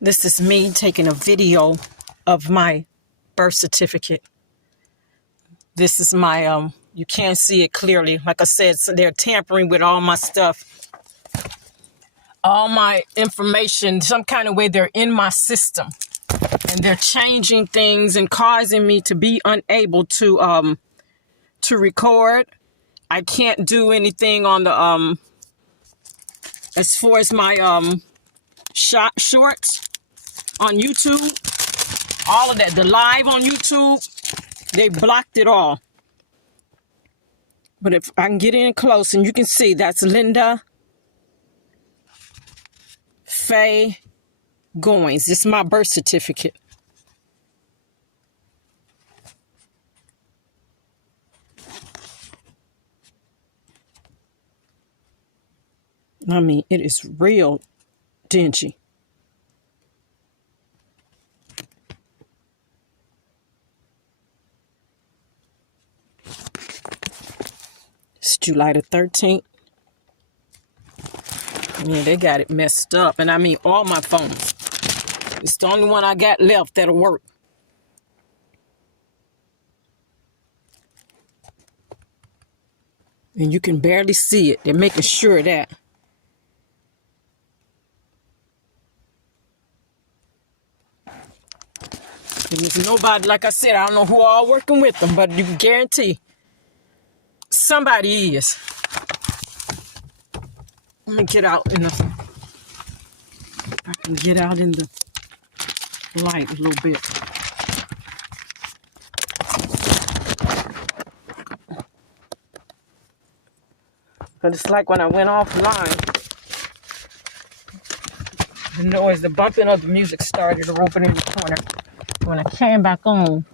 This is me taking a video of my birth certificate. This is my, you can't see it clearly. Like I said, so they're tampering with all my stuff. All my information, some kind of way they're in my system. And they're changing things and causing me to be unable to record. I can't do anything on the, as far as my, shorts on YouTube. All of that, the live on YouTube, they blocked it all. But if I can get in close and you can see, that's Linda Faye Goins. This is my birth certificate. I mean, it is real dingy. It's July the 13th. Yeah, they got it messed up. And I mean, all my phones. It's the only one I got left that'll work. And you can barely see it. They're making sure of that. And there's nobody, like I said, I don't know who all working with them, but you can guarantee somebody is. Let me get out in the, I can get out in the light a little bit. But it's like when I went offline, the noise, the bumping of the music started to open in the corner. When I came back on,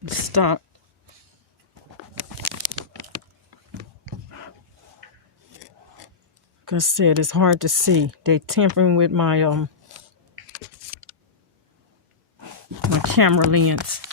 the stop. Like I said, it's hard to see. They tampering with my my camera lens.